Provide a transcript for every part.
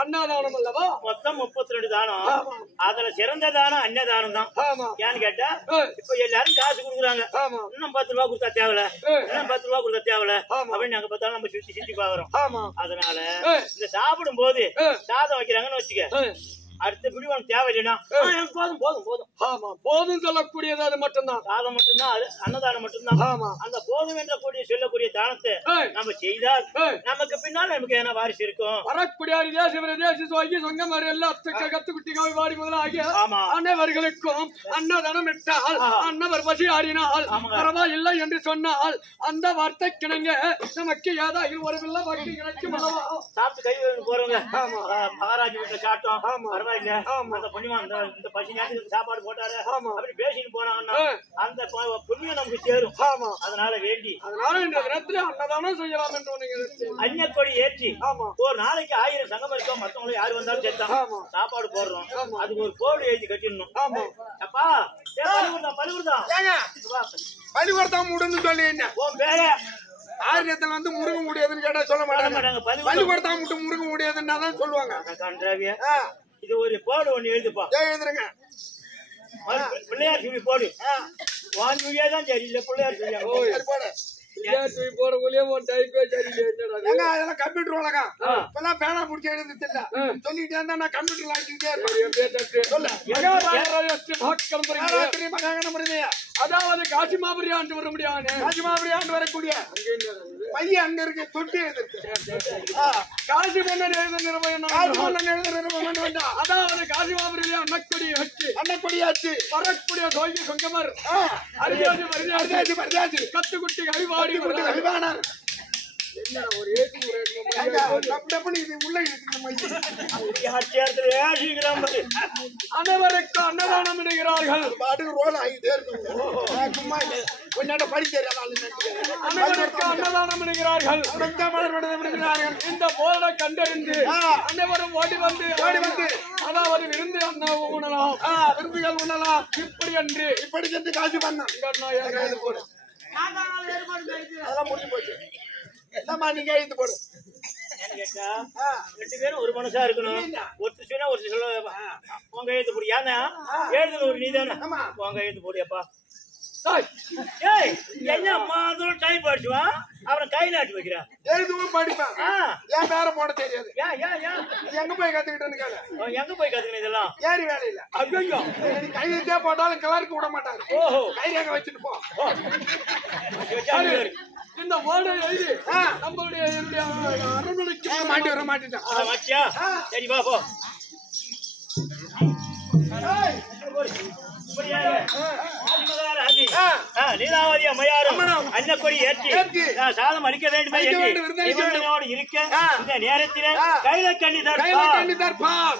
அன்னதானம் அல்லவா? மொத்தம் 32 தானம். அதுல சிறந்த தானம் அன்னதானம் தான். ஏன்னு கேட்டா இப்ப எல்லாரும் காசு கொடுக்குறாங்க. இன்னும் 10 ரூபா கொடுத்தா தேவல, இன்னும் 10 ரூபா கொடுத்தா தேவல அப்படின்னு நாங்க பார்த்தாலும் நம்ம சுத்தி சுத்தி பாக்குறோம். அதனால இந்த சாப்பிடும் போது சாதம் வைக்கிறாங்கன்னு வச்சுக்க, அடுத்த பிடி உனக்கு தேவையில்லைன்னா போதும் போதும் போதும். ஆமா, போதும் சொல்லக்கூடியது அது மட்டும்தான். சாதம் மட்டும்தான், அது அன்னதானம் மட்டும்தான். ஆமா, அந்த போதும் என்ற கூடிய சொல்லக்கூடிய தானத்தை நம்ம செய்தால் நமக்கு பின்னால் நமக்கு என்ன வாரிசு இருக்கும். வரக்கூடிய கத்துக்குட்டிகள் வாடி முதலாகிய அனைவர்களுக்கும் அன்னதானம் இட்டால் அன்னவர் பசி ஆடினால் பரவாயில்லை என்று சொன்னால் அந்த வார்த்தை கிணங்க நமக்கு ஏதாவது ஒரு வில்ல வகை கிடைக்கும். சாப்பிட்டு கை போறவங்க மகாராஜ் வீட்டுல சாப்பிட்டோம் அந்த புண்ணியமா இந்த பசி நேரத்துக்கு சாப்பாடு போட்டாரு அப்படி பேசிட்டு போனாங்கன்னா அந்த புண்ணியம் நமக்கு சேரும். அதனால வேண்டி இந்த தினத்துல அன்னதானம் செய்யலாம் என்று அன்னக்கொடி ஏற்றி ஒரு நாளைக்கு 1000 சங்கம் இருக்கோம். மத்தவங்களும் யாரு வந்தாலும் சேர்த்தான் சாப்பாடு போடுறோம். அதுக்கு ஒரு கோடு எழுதி கட்டிடணும். அப்பா பள்ளிக்கூடம் முடிஞ்சு சொல்லி என்ன வேற ஆரியத்துல வந்து முருக முடியாதுன்னு கேட்டா சொல்ல மாட்டாங்க. பள்ளிக்கூடத்தான் மட்டும் முருக முடியாதுன்னா தான் சொல்லுவாங்க. இது ஒரு போடு ஒண்ணு எழுதுப்பா. எழுதுறங்க பிள்ளையார் சொல்லி போடு. வான் மொழியா தான் சரி இல்ல பிள்ளையார் சொல்லி போட அதெல்லாம் கம்ப்யூட்டர் உலகம். இப்பெல்லாம் பேனா பிடிச்சி எழுதுறது இல்ல. சொல்லிட்டே இருந்தா நான் கம்ப்யூட்டர்ல ஆக்கிட்டே அதாவது காசிமாபுரி ஆண்டு வர முடியாது. காசிமாபுரி ஆண்டு வரக்கூடிய பையன் அங்க இருக்கு தொட்டி காசி மன்னன் எழுத நிறுவனம் வேண்டாம். அதாவது காசிமாபுரியில அன்னக்கொடி வச்சு அன்னக்கொடியாச்சு வரக்கூடிய சோகி சொங்கமர் கத்துக்குட்டி கவிவாடி அபிமானார். என்ன ஒரு அனைவருக்கு அன்னதானம் இடுகிறார்கள். அனைவருக்கு அன்னதானம் இடுகிறார்கள். இந்த போரை கண்டறிந்து அனைவரும் ஓடி வந்து அதாவது விருந்து உணலாம், விருந்துகள் உணலாம். இப்படி அன்று இப்படி சென்று காசு பண்ண அதெல்லாம் முடிஞ்சு போச்சு. என்னமா நீங்க எழுந்து போடு. கேட்டா 2 பேரும் ஒரு மனசா இருக்கணும். ஒருத்தர் சொன்னா ஒரு சொல்ல உங்க எழுத்து போடு. ஏன்னா எழுதுல ஒரு நீதானே உங்க எழுத்து போடியாப்பா. என்ன மாதம் டைம் ஆச்சுவா அவரை கையில ஆட்டி வைக்கிறா. எழுதுவும் படிப்பேன். ஏன் பேர போட தெரியாது. எங்க போய் கத்துக்கிட்டேன்னு கேளு. எங்க போய் கத்துக்கணும் இதெல்லாம்? ஏறி வேலையில. ஐயோ கையிலே போட்டாலும் கிளர்க்கு விட மாட்டாங்க. ஓஹோ கையில வச்சுட்டு போ. இந்த வேர்டை எழுதி நம்மளுடைய அரண்மனைக்கு மாட்டி வர மாட்டேன். சரி வா போ. நீலாவதி அம்மையாரும் அன்னக்கொடி ஏற்றி சாதம் அளிக்க வேண்டும் இருக்க இந்த நேரத்தில் கையில கண்ணி தர்பார்.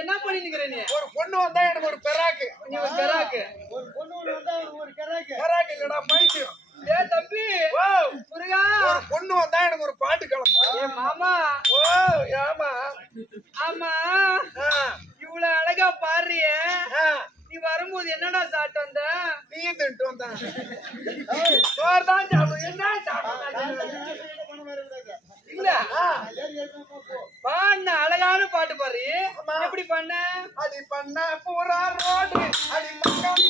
என்ன பண்ணிக்கிறே நீ? ஒரு பொண்ணு வந்தா எனக்கு ஒரு பெராக்கு. நீ ஒரு பெராக்கு. ஒரு பொண்ணு வந்தா ஒரு கராக்கு. கராக்கு இல்லடா மைக்கு. ஏ தம்பி. ஓ முருகா. ஒரு பொண்ணு வந்தா எனக்கு ஒரு பாட்டு கிளம்பு. ஏ மாமா. ஓ ஆமா. ஆமா. இவ்வளவு அழகா பாடுறியே. நீ வரும்போது என்னடா சாப்பிட்டு வந்த? நீயே தின்ட்டு வந்த. சோறு தான் சாப்பிடு. என்ன சாப்பிடு? இல்ல. பாண்ண அழகான பாட்டு பாரு. எப்படி பண்ண? அடி பண்ண பூரா ரோடு அடி பக்கம்